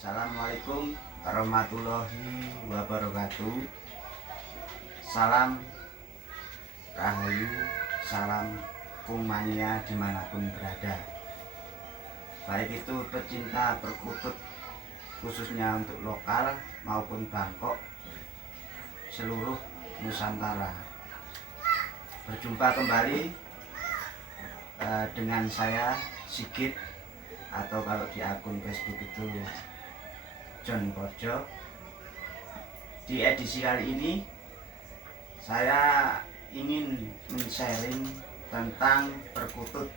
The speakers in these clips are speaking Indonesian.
Assalamualaikum warahmatullahi wabarakatuh. Salam Rahayu, salam Kumania dimanapun berada. Baik itu pecinta perkutut khususnya untuk lokal maupun Bangkok, seluruh Nusantara. Berjumpa kembali dengan saya Sigit, atau kalau di akun Facebook itu John Kojo. Di edisi kali ini saya ingin men-sharing tentang perkutut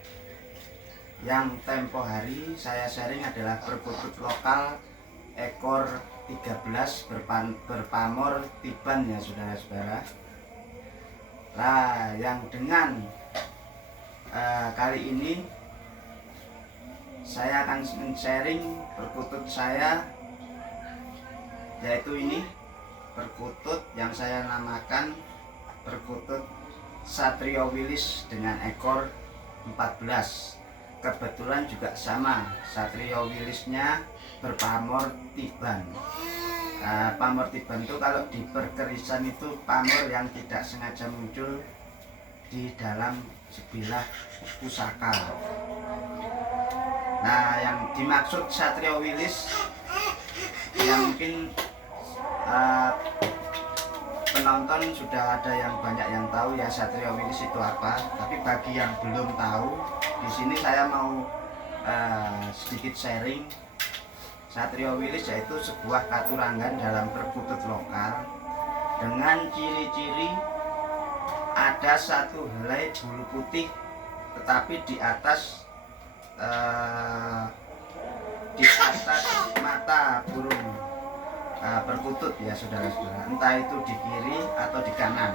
yang tempo hari saya sharing adalah perkutut lokal ekor 13 berpamor tiban ya saudara-saudara. Nah, yang dengan kali ini saya akan men-sharing perkutut saya, yaitu ini perkutut yang saya namakan perkutut Satrio Wilis dengan ekor 14. Kebetulan juga sama, Satrio Wilisnya berpamor tiban. Pamor tiban itu kalau di perkerisan itu pamor yang tidak sengaja muncul di dalam sebilah pusaka. Nah, yang dimaksud Satrio Wilis yang mungkin penonton sudah ada yang banyak yang tahu ya Satrio Wilis itu apa. Tapi bagi yang belum tahu, di sini saya mau sedikit sharing. Satrio Wilis yaitu sebuah katurangan dalam perkutut lokal dengan ciri-ciri ada satu helai bulu putih, tetapi di atas mata burung perkutut ya saudara-saudara, entah itu di kiri atau di kanan.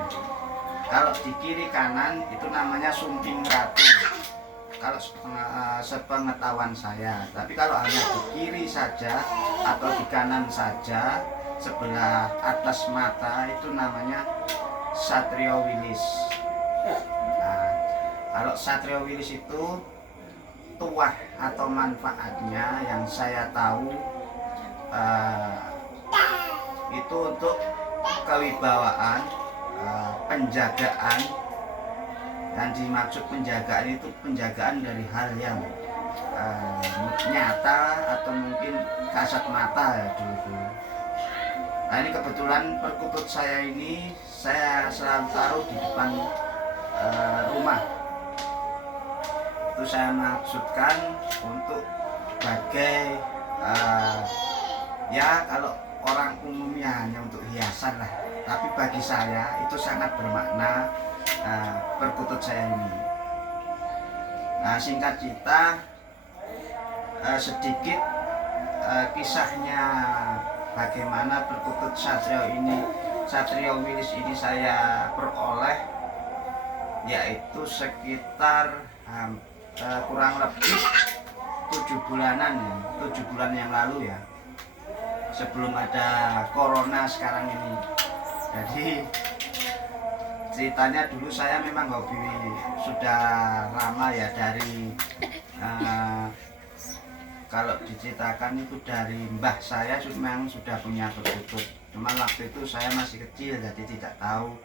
Kalau di kiri kanan itu namanya sumping ratu kalau sepengetahuan saya. Tapi kalau hanya di kiri saja atau di kanan saja sebelah atas mata itu namanya Satrio Wilis. Nah, kalau Satrio Wilis itu tuah atau manfaatnya yang saya tahu itu untuk kewibawaan, penjagaan. Dan dimaksud penjagaan itu penjagaan dari hal yang nyata atau mungkin kasat mata ya dulu. Nah, ini kebetulan perkutut saya ini saya selalu taruh di depan rumah. Itu saya maksudkan untuk bagai ya kalau orang umumnya hanya untuk hiasan lah, tapi bagi saya itu sangat bermakna perkutut saya ini. Nah, singkat cerita sedikit kisahnya bagaimana perkutut Satrio Wilis ini saya peroleh, yaitu sekitar kurang lebih 7 bulanan ya, 7 bulan yang lalu ya, sebelum ada corona sekarang ini. Jadi ceritanya dulu saya memang hobi sudah lama ya, dari kalau diceritakan itu dari mbah saya memang sudah punya perkutut. Cuma waktu itu saya masih kecil jadi tidak tahu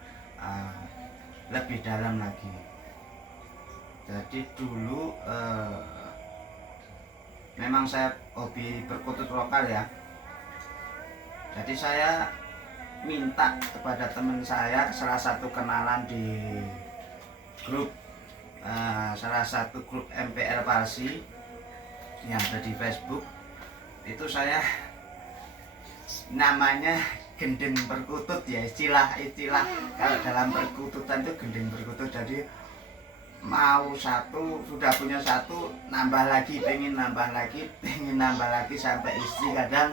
lebih dalam lagi. Jadi dulu memang saya hobi perkutut lokal ya. Jadi saya minta kepada teman saya, salah satu kenalan di grup salah satu grup MPR Parsi yang ada di Facebook. Itu saya namanya gendeng perkutut ya, istilah kalau dalam perkututan itu gendeng perkutut. Jadi mau satu, sudah punya satu, nambah lagi, pengen nambah lagi sampai istri kadang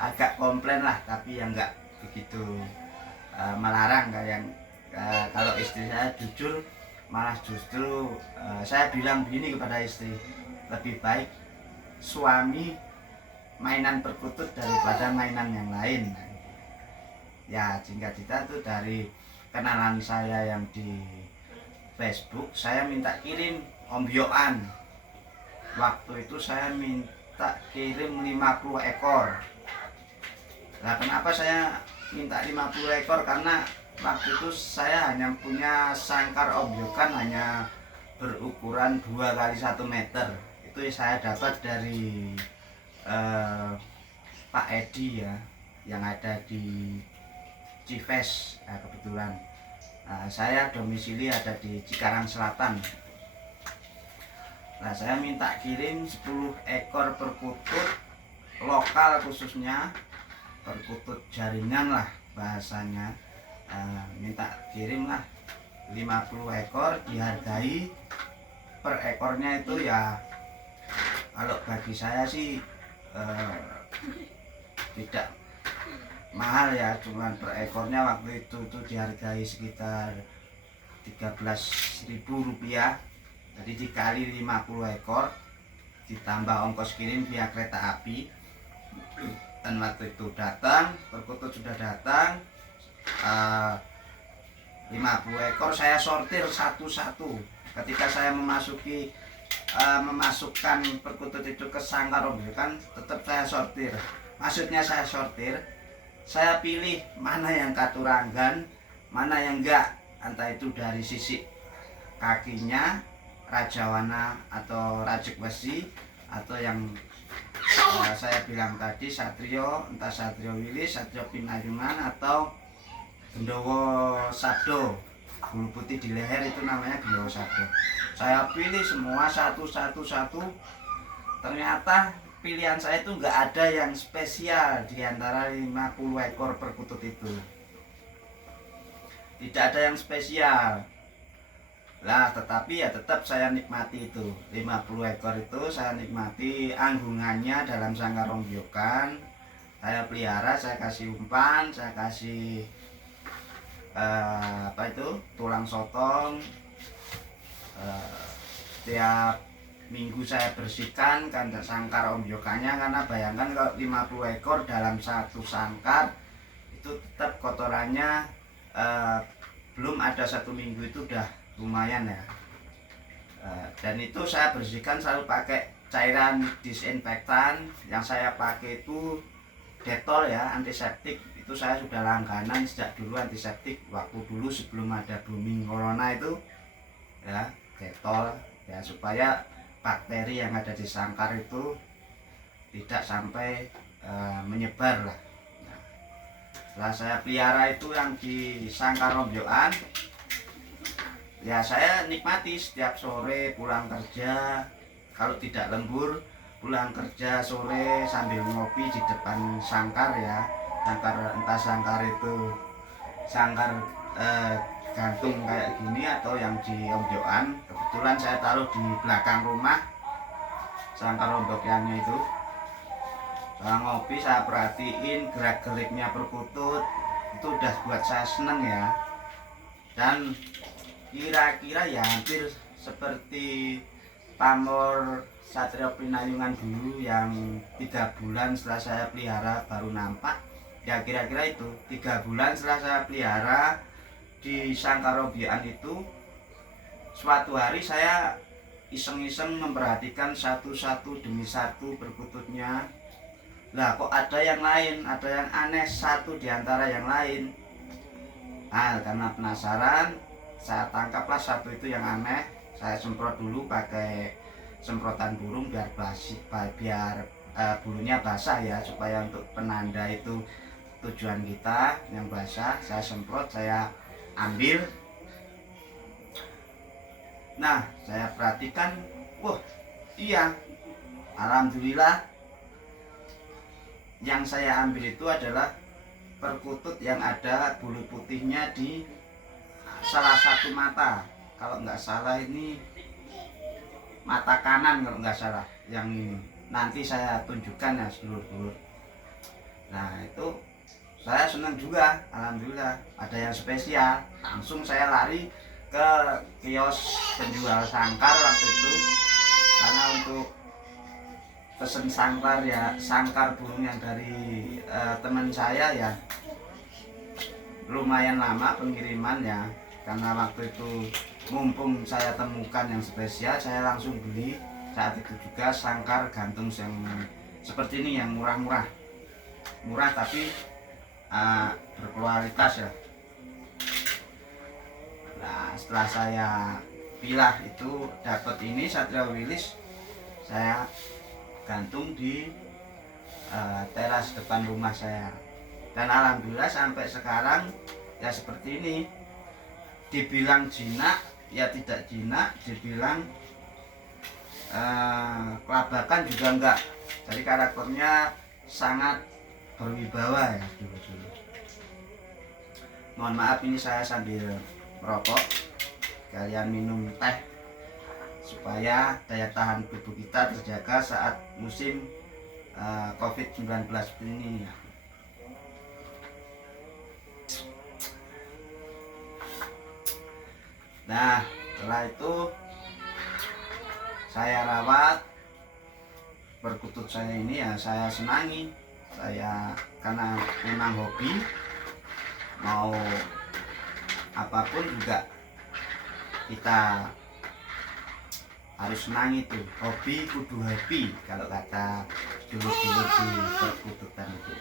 agak komplain lah, tapi yang enggak begitu melarang kayak kalau istri saya jujur, malah justru saya bilang begini kepada istri, lebih baik suami mainan perkutut daripada mainan yang lain. Ya singkat cerita itu dari kenalan saya yang di Facebook, saya minta kirim ombyoan. Waktu itu saya tak kirim 50 ekor. Nah, kenapa saya minta 50 ekor? Karena waktu itu saya hanya punya sangkar ombyokan hanya berukuran 2 kali 1 meter. Itu saya dapat dari Pak Edi ya, yang ada di Cives. Nah, kebetulan saya domisili ada di Cikarang Selatan. Nah, saya minta kirim 10 ekor perkutut lokal, khususnya perkutut jaringan lah bahasanya. Minta kirim lah 50 ekor, dihargai per ekornya itu ya, kalau bagi saya sih tidak mahal ya, cuman per ekornya waktu itu tuh dihargai sekitar 13.000 rupiah. Jadi dikali 50 ekor ditambah ongkos kirim via kereta api. Dan waktu itu datang, perkutut sudah datang, 50 ekor saya sortir satu-satu. Ketika saya memasukkan perkutut itu ke sangkar ombyokan, tetap saya sortir. Maksudnya saya sortir, saya pilih mana yang katurangan, mana yang enggak, entah itu dari sisi kakinya rajawana atau rajek besi, atau yang saya bilang tadi satrio, entah satrio wilis, satrio pinayungan, atau gendowo sabdo, bulu putih di leher itu namanya gendowo sabdo. Saya pilih semua satu-satu. Ternyata pilihan saya itu nggak ada yang spesial di antara 50 ekor perkutut itu. Tidak ada yang spesial. Lah, tetapi ya tetap saya nikmati itu. 50 ekor itu saya nikmati anggungannya dalam sangkar ombyokan. Saya pelihara, saya kasih umpan, saya kasih tulang sotong. Setiap minggu saya bersihkan kan sangkar ombyokannya, karena bayangkan kalau 50 ekor dalam satu sangkar itu tetap kotorannya belum ada 1 minggu itu udah lumayan ya. Dan itu saya bersihkan selalu pakai cairan disinfektan. Yang saya pakai itu Dettol ya, antiseptik. Itu saya sudah langganan sejak dulu, antiseptik waktu dulu sebelum ada booming corona itu ya, Dettol ya, supaya bakteri yang ada di sangkar itu tidak sampai menyebar lah. Nah, setelah saya pelihara itu yang di sangkar ombyokan, ya saya nikmati setiap sore pulang kerja. Kalau tidak lembur, pulang kerja sore sambil ngopi di depan sangkar ya. Entah sangkar itu sangkar gantung kayak gini atau yang di ombyokan. Kebetulan saya taruh di belakang rumah sangkar ombyokannya itu. Saya ngopi, saya perhatiin gerak-geriknya perkutut, itu udah buat saya seneng ya. Dan kira-kira ya hampir seperti pamor satrio pinayungan dulu yang 3 bulan setelah saya pelihara baru nampak. Ya kira-kira itu 3 bulan setelah saya pelihara di sangkar ombyokan itu, suatu hari saya iseng-iseng memperhatikan satu demi satu perkututnya. Lah kok ada yang lain, ada yang aneh satu di antara yang lain. Nah, karena penasaran, saya tangkaplah satu itu yang aneh. Saya semprot dulu pakai semprotan burung biar bulunya basah ya, supaya untuk penanda itu tujuan kita yang basah. Saya semprot, saya ambil. Nah, saya perhatikan, wah iya, alhamdulillah yang saya ambil itu adalah perkutut yang ada bulu putihnya di salah satu mata. Kalau nggak salah ini mata kanan, kalau nggak salah yang ini. Nanti saya tunjukkan ya sedulur-sedulur. Nah itu saya senang juga, alhamdulillah ada yang spesial. Langsung saya lari ke kios penjual sangkar waktu itu, karena untuk pesen sangkar ya, sangkar burung yang dari teman saya ya, lumayan lama pengiriman ya. Karena waktu itu mumpung saya temukan yang spesial, saya langsung beli. saat itu juga sangkar gantung yang seperti ini, yang murah tapi berkualitas ya. Nah, setelah saya pilah itu dapat ini Satrio Wilis, saya gantung di teras depan rumah saya, dan alhamdulillah sampai sekarang ya seperti ini. Dibilang jinak ya tidak jinak, dibilang kelabakan juga enggak. Jadi karakternya sangat berwibawa ya dulu. Mohon maaf ini saya sambil merokok, kalian minum teh supaya daya tahan tubuh kita terjaga saat musim COVID-19 ini ya. Nah, setelah itu saya rawat perkutut saya ini ya, saya senangi. Saya karena memang hobi, mau apapun juga kita harus senangi tuh. Hobi kudu happy kalau kata dulur-dulur di perkututan itu.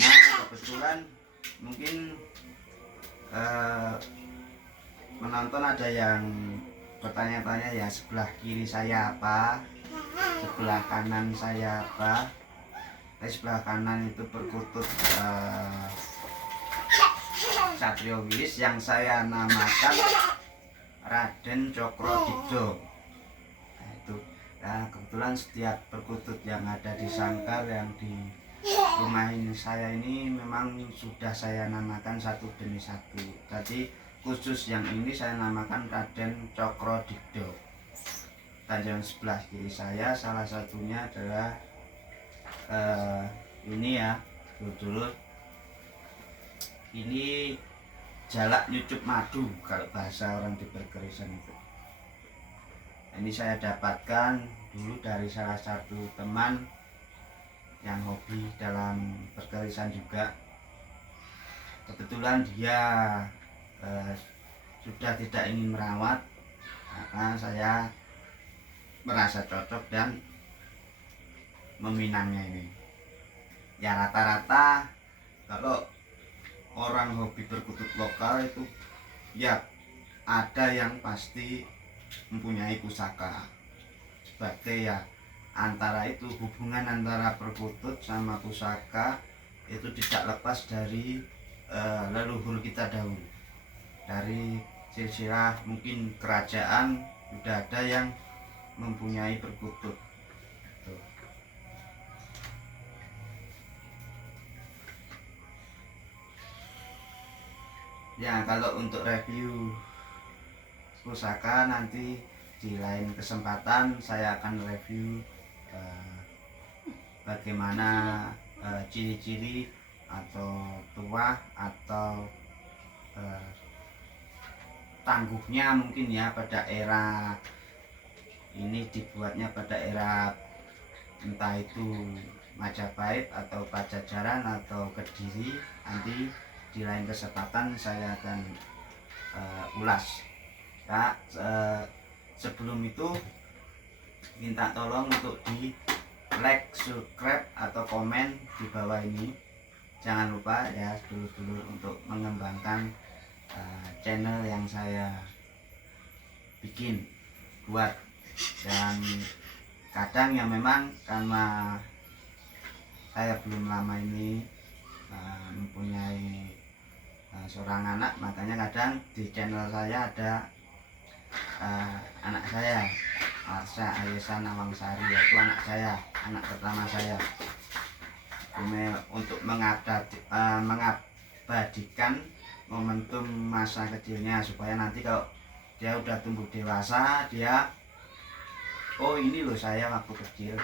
Nah, kebetulan mungkin menonton ada yang bertanya-tanya ya, sebelah kiri saya apa, sebelah kanan saya apa. Sebelah kanan itu perkutut Satrio Wilis yang saya namakan Raden Cokrodigdo. Nah, itu. Nah, kebetulan setiap perkutut yang ada di sangkar yang di rumah ini saya ini memang sudah saya namakan satu demi satu. Jadi khusus yang ini saya namakan Raden Cokrodigdo. Dan yang sebelah kiri saya salah satunya adalah ini ya dulu ini jalak nyucup madu kalau bahasa orang di perkerisan itu. Ini saya dapatkan dulu dari salah satu teman yang hobi dalam perkerisan juga. Kebetulan dia sudah tidak ingin merawat, maka saya merasa cocok dan meminangnya ini. Ya rata-rata kalau orang hobi perkutut lokal itu ya ada yang pasti mempunyai pusaka. Sebagai ya antara itu hubungan antara perkutut sama pusaka itu tidak lepas dari leluhur kita dahulu. Dari silsilah mungkin kerajaan sudah ada yang mempunyai perkutut. Ya, kalau untuk review pusaka nanti di lain kesempatan saya akan review bagaimana ciri-ciri atau tuah atau tangguhnya mungkin ya pada era ini, dibuatnya pada era entah itu Majapahit atau Pajajaran atau Kediri. Nanti di lain kesempatan saya akan ulas. Nah, sebelum itu minta tolong untuk di like, subscribe atau komen di bawah ini. Jangan lupa ya dulu-dulu untuk mengembangkan channel yang saya bikin buat. Dan kadang ya memang karena saya belum lama ini mempunyai seorang anak, makanya kadang di channel saya ada anak saya, Arsha Ayesa Nawangsari, yaitu anak saya, anak pertama saya. Untuk mengabadikan momentum masa kecilnya, supaya nanti kalau dia udah tumbuh dewasa, dia oh ini loh saya waktu kecil.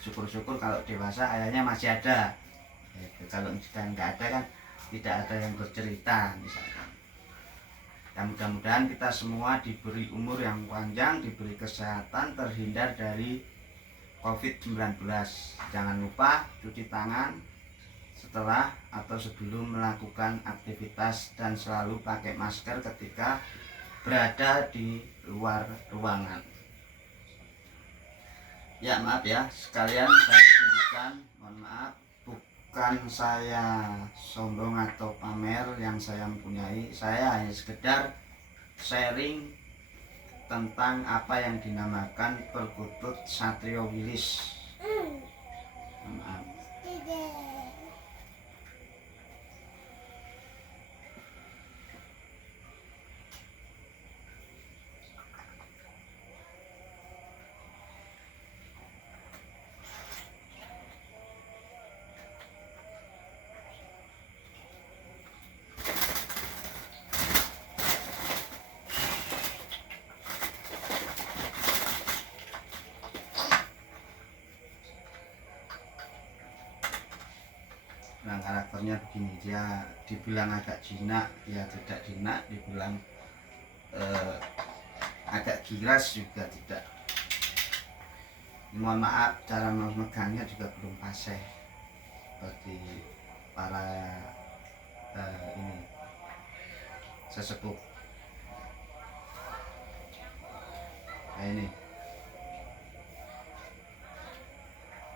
Syukur-syukur kalau dewasa ayahnya masih ada. Kalau nggak ada kan tidak ada yang bercerita misalkan. Dan mudah-mudahan kita semua diberi umur yang panjang, diberi kesehatan, terhindar dari COVID-19. Jangan lupa cuci tangan, setelah atau sebelum melakukan aktivitas dan selalu pakai masker ketika berada di luar ruangan. Ya maaf ya, sekalian saya tunjukkan, mohon maaf, bukan saya sombong atau pamer yang saya mempunyai. Saya hanya sekedar sharing tentang apa yang dinamakan perkutut Satrio Wilis. Maaf. Nah, karakternya begini, dia dibilang agak jinak, ya tidak jinak, dibilang agak giras juga tidak. Mohon maaf, cara memegangnya juga belum fasih bagi para ini sesepuh. Nah, ini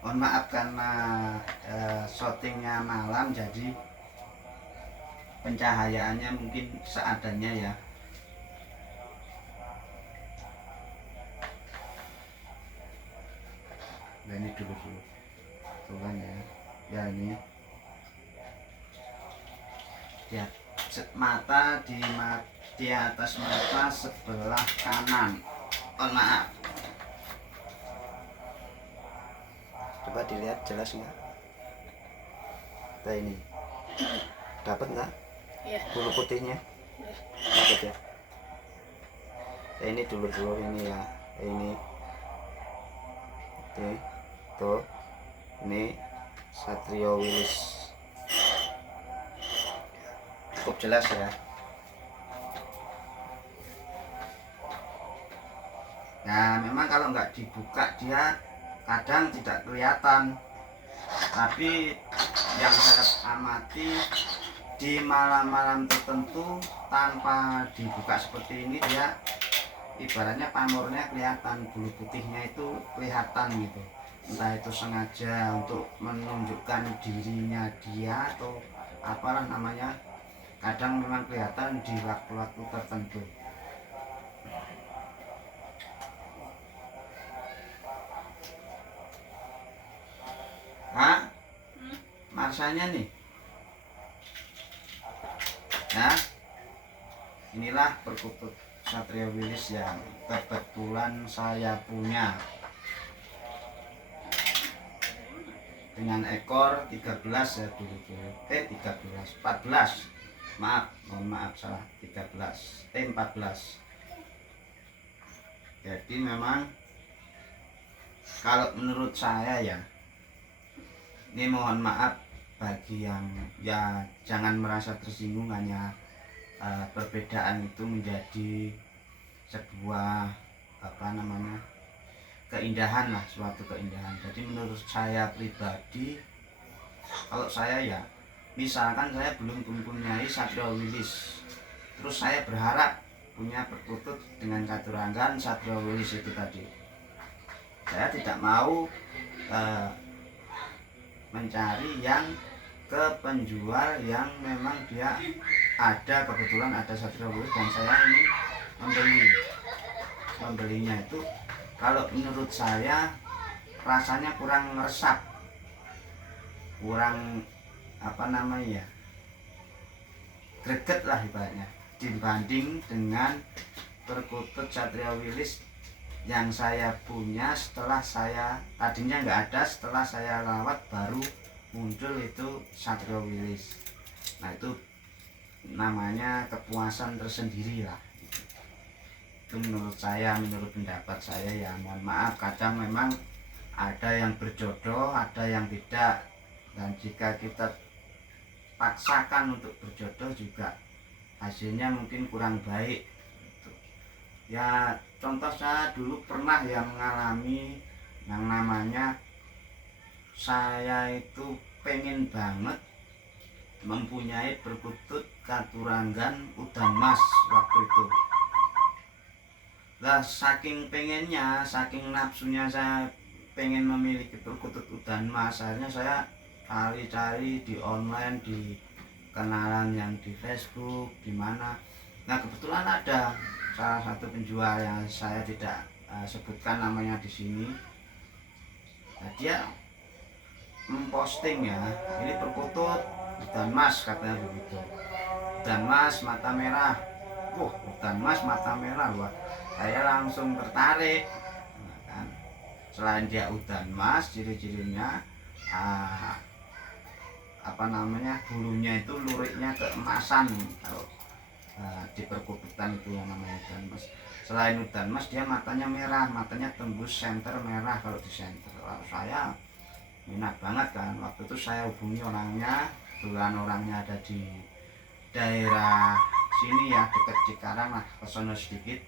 mohon maaf karena syutingnya malam, jadi pencahayaannya mungkin seadanya ya. Nah, ini dulu tuhan ya ini ya, mata di atas mata sebelah kanan. Mohon maaf, coba dilihat jelas nggak? Nah, ini dapat nggak? Iya. Bulu putihnya dapat ya. Nah, ini dulur-dulur ini ya, ini oke, tuh ini Satrio Wilis, cukup jelas ya. Nah, memang kalau nggak dibuka dia kadang tidak kelihatan, tapi yang saya amati di malam-malam tertentu tanpa dibuka seperti ini, dia ibaratnya pamornya kelihatan, bulu putihnya itu kelihatan gitu. Entah itu sengaja untuk menunjukkan dirinya dia atau apalah namanya, kadang memang kelihatan di waktu-waktu tertentu. Marsanya nih. Nah, inilah perkutut Satrio Wilis yang kebetulan saya punya, dengan ekor 13 ya dulu, 13 14, maaf, mohon maaf, salah, 14. Jadi memang kalau menurut saya ya, ini mohon maaf bagi yang ya jangan merasa tersinggung, hanya perbedaan itu menjadi sebuah keindahan lah, suatu keindahan. Jadi menurut saya pribadi, kalau saya ya, misalkan saya belum mempunyai Satrio Wilis, terus saya berharap punya perkutut dengan katurangan Satrio Wilis itu tadi, saya tidak mau mencari yang ke penjual yang memang dia ada, kebetulan ada Satrio Wilis dan saya ingin membelinya itu, kalau menurut saya rasanya kurang meresap, kurang greget lah ibaratnya, dibanding dengan perkutut Satrio Wilis yang saya punya setelah saya tadinya nggak ada, setelah saya rawat baru muncul itu Satrio Wilis. Nah, itu namanya kepuasan tersendiri lah. Itu menurut saya, menurut pendapat saya ya. Mohon maaf, kadang memang ada yang berjodoh, ada yang tidak, dan jika kita paksakan untuk berjodoh juga hasilnya mungkin kurang baik. Ya, contoh saya dulu pernah yang mengalami yang namanya, saya itu pengen banget mempunyai perkutut katurangan udan mas waktu itu. Lah saking pengennya, saking nafsunya saya pengen memiliki perkutut udan mas, akhirnya saya cari-cari di online, di kenalan yang di Facebook, di mana. Nah kebetulan ada salah satu penjual yang saya tidak sebutkan namanya di sini. Nah, dia memposting ya, ini perkutut udan mas katanya begitu. Udan mas mata merah. Udan mas mata merah, wah saya langsung tertarik. Nah, kan selain dia udan mas, ciri-cirinya bulunya itu luriknya keemasan. Kalau di perkututan itu yang namanya udan mas. Selain udan mas, dia matanya merah, matanya tembus senter merah kalau di senter. Lalu saya minat banget kan, waktu itu saya hubungi orangnya, kebetulan orangnya ada di daerah sini ya, dekat Cikarang lah, kesono sedikit.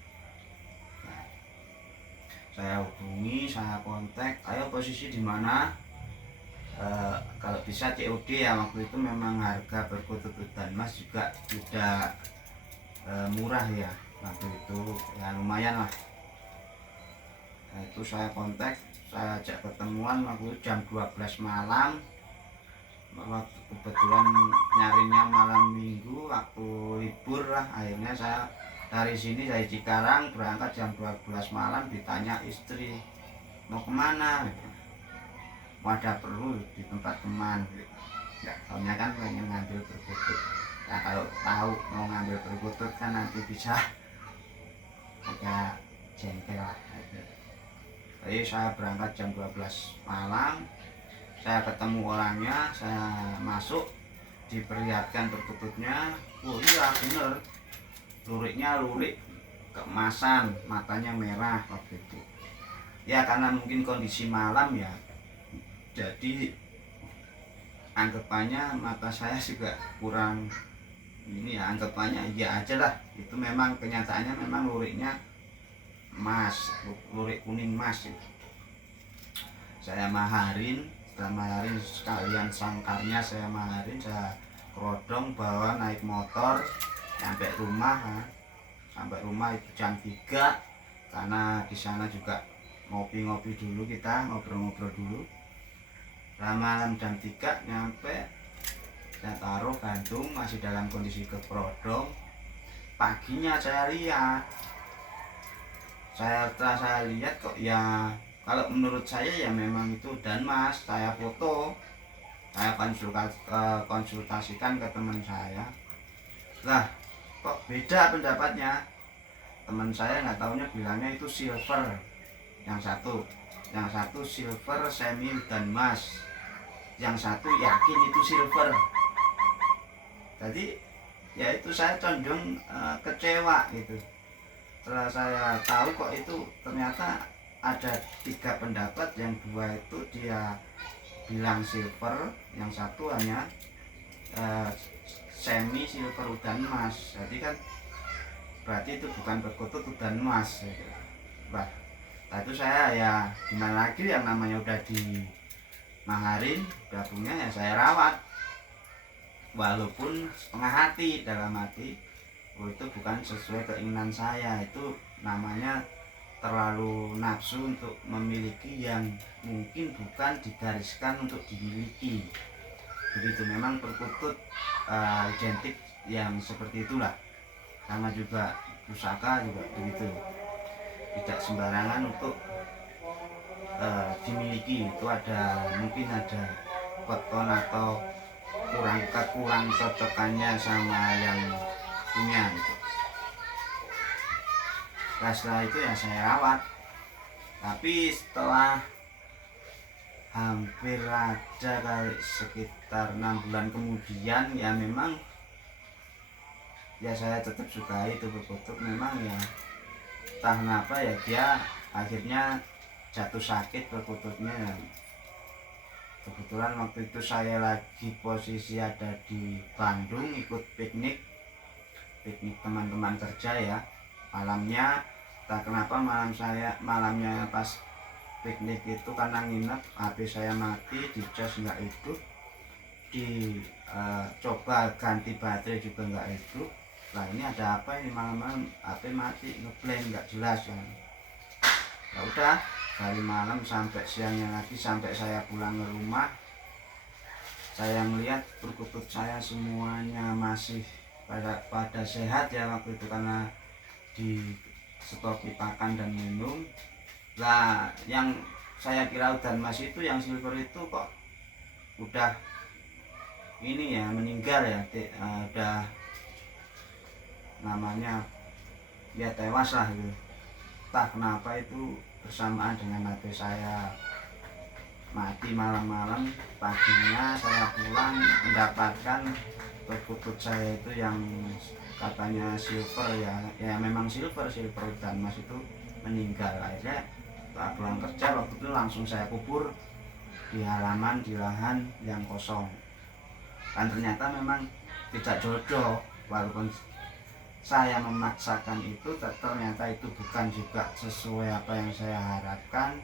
Nah, saya hubungi, saya kontak, ayo posisi di mana? Kalau bisa COD ya, waktu itu memang harga perkutut udan mas juga tidak murah ya, waktu itu ya lumayan lah. Nah, itu saya kontak, saya ajak ketemuan waktu itu jam 12 malam. Waktu kebetulan nyarinya malam minggu, waktu libur lah. Akhirnya saya dari sini, dari Cikarang berangkat jam 12 malam. Ditanya istri mau kemana gitu. Mau ada perlu di tempat teman gitu. Nggak, soalnya kan pengen ngambil perkutut. Nah kalau tahu mau ngambil perkutut kan nanti bisa agak jengkel lah gitu. Jadi saya berangkat jam 12 malam, saya ketemu orangnya, saya masuk, diperlihatkan perkututnya. Oh iya bener, luriknya lurik keemasan, matanya merah waktu itu. Ya karena mungkin kondisi malam ya, jadi anggapannya mata saya juga kurang ini ya, anggapannya iya aja lah. Itu memang kenyataannya memang luriknya emas, lurik kuning emas itu. Saya maharin, setelah maharin sekalian sangkarnya saya maharin, saya kerodong bawa naik motor sampai rumah kan. Sampai rumah itu jam 3, karena di sana juga ngopi-ngopi dulu, kita ngobrol-ngobrol dulu. Malam jam 3 nyampe, saya taruh gantung masih dalam kondisi keperodong. Paginya saya lihat, setelah saya lihat kok ya, kalau menurut saya ya memang itu udan mas. Saya foto, saya konsultasikan ke teman saya. Lah kok beda pendapatnya. Teman saya nggak taunya bilangnya itu silver, yang satu silver semi udan mas, yang satu yakin itu silver. Jadi ya itu saya condong kecewa gitu. Setelah saya tahu kok itu ternyata ada 3 pendapat, yang 2 itu dia bilang silver, yang satu hanya semi silver udan mas. Jadi kan berarti itu bukan perkutut udan mas gitu. Bah, itu saya ya gimana lagi, yang namanya udah di maharin, udah punya ya saya rawat. Walaupun setengah hati, dalam hati itu bukan sesuai keinginan saya, itu namanya terlalu nafsu untuk memiliki yang mungkin bukan digariskan untuk dimiliki. Begitu, memang perkutut identik yang seperti itulah. Sama juga pusaka juga begitu, tidak sembarangan untuk dimiliki. Itu mungkin ada weton atau kurang cocokannya sama yang punya gitu. Setelah itu ya saya rawat. Tapi setelah hampir ada kali sekitar 6 bulan kemudian, ya memang ya saya tetap suka itu perkutut. Memang ya entah kenapa ya dia akhirnya jatuh sakit perkututnya. Kebetulan waktu itu saya lagi posisi ada di Bandung, ikut piknik teman-teman kerja ya. Malamnya entah kenapa malamnya pas piknik itu karena nginep, HP saya mati, dicas nggak hidup, di coba ganti baterai juga nggak hidup. Lah ini ada apa ini, malam-malam HP mati, ngeblank, nggak jelas kan. Ya udah, dari malam sampai siangnya lagi, sampai saya pulang ke rumah, saya melihat perkutut saya semuanya masih pada sehat ya waktu itu, karena di stoki pakan dan minum. Lah yang saya kira udan mas itu, yang silver itu kok udah ini ya, meninggal ya, udah namanya ya tewas lah gitu. Entah kenapa itu bersamaan dengan HP saya mati malam-malam. Paginya saya pulang mendapatkan perkutut saya itu yang katanya silver ya memang silver udan mas itu meninggal. Akhirnya setelah pulang kerja waktu itu langsung saya kubur di halaman, di lahan yang kosong. Dan ternyata memang tidak jodoh, walaupun saya memaksakan itu, ternyata itu bukan juga sesuai apa yang saya harapkan.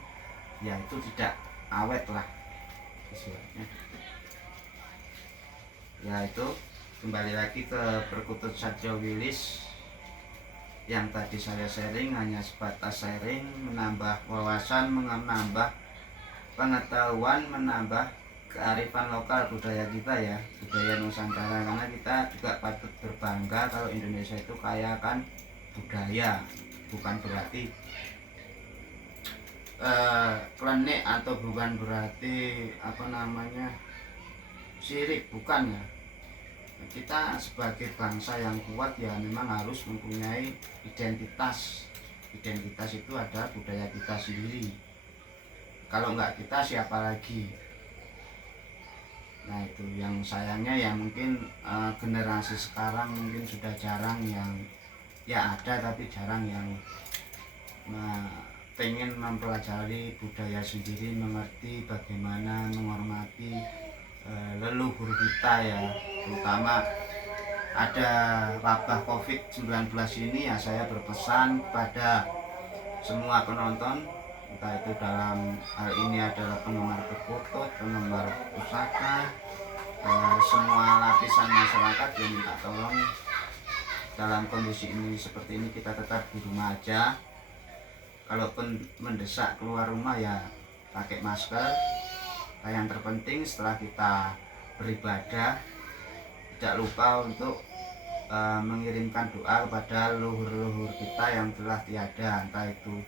Ya itu tidak awet lah istilahnya. Ya itu kembali lagi ke perkutut Satyawillis yang tadi saya sharing, hanya sebatas sharing, menambah wawasan, menambah pengetahuan, menambah kearifan lokal budaya kita ya, budaya Nusantara. Karena kita juga patut berbangga kalau Indonesia itu kaya kan budaya, bukan berarti klenik atau bukan berarti apa namanya syirik, bukan ya. Kita sebagai bangsa yang kuat ya memang harus mempunyai identitas. Identitas itu ada budaya kita sendiri. Kalau enggak kita, siapa lagi? Nah itu yang sayangnya ya, mungkin generasi sekarang mungkin sudah jarang yang ya ada, tapi jarang yang pengen mempelajari budaya sendiri, mengerti bagaimana menghormati leluhur kita ya. Terutama ada wabah COVID-19 ini ya, saya berpesan pada semua penonton, entah itu dalam hal ini adalah penggemar perkutut, penggemar pusaka, semua lapisan masyarakat yang minta tolong dalam kondisi ini seperti ini kita tetap di rumah aja. Kalaupun mendesak keluar rumah ya pakai masker. Nah, yang terpenting setelah kita beribadah, tidak lupa untuk mengirimkan doa kepada leluhur-leluhur kita yang telah tiada, entah itu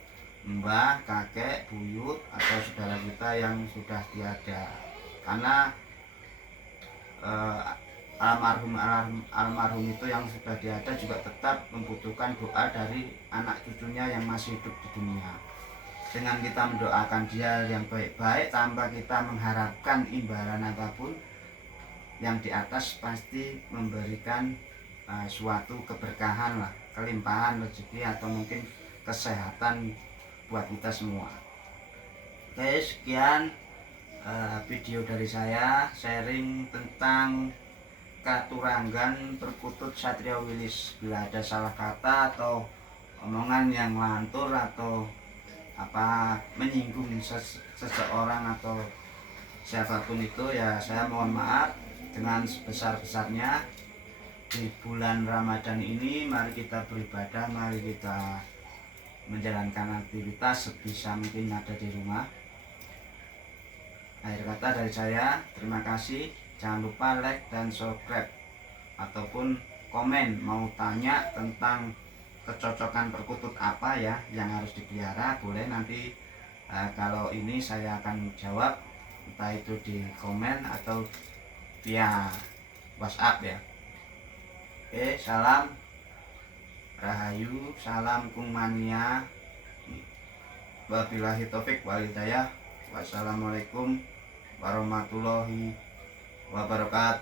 mbah, kakek, buyut, atau saudara kita yang sudah tiada. Karena almarhum itu yang sudah tiada juga tetap membutuhkan doa dari anak cucunya yang masih hidup di dunia. Dengan kita mendoakan dia yang baik-baik tanpa kita mengharapkan imbalan apapun, yang di atas pasti memberikan suatu keberkahan lah, kelimpahan rezeki atau mungkin kesehatan buat kita semua. Oke, sekian video dari saya sharing tentang Katuranggan perkutut Satyawillis. Bila ada salah kata atau omongan yang lantur atau apa menyinggung seseorang atau siapapun itu ya, saya mohon maaf dengan sebesar-besarnya. Di bulan Ramadan ini mari kita beribadah, mari kita menjalankan aktivitas sebisa mungkin ada di rumah. Akhir kata dari saya, terima kasih. Jangan lupa like dan subscribe ataupun komen, mau tanya tentang kecocokan perkutut apa ya yang harus dipelihara, boleh nanti kalau ini saya akan jawab, entah itu di komen atau via WhatsApp ya. Oke, salam rahayu, salam kungmania, wabillahi taufik wal hidayah. Wassalamualaikum warahmatullahi wabarakatuh.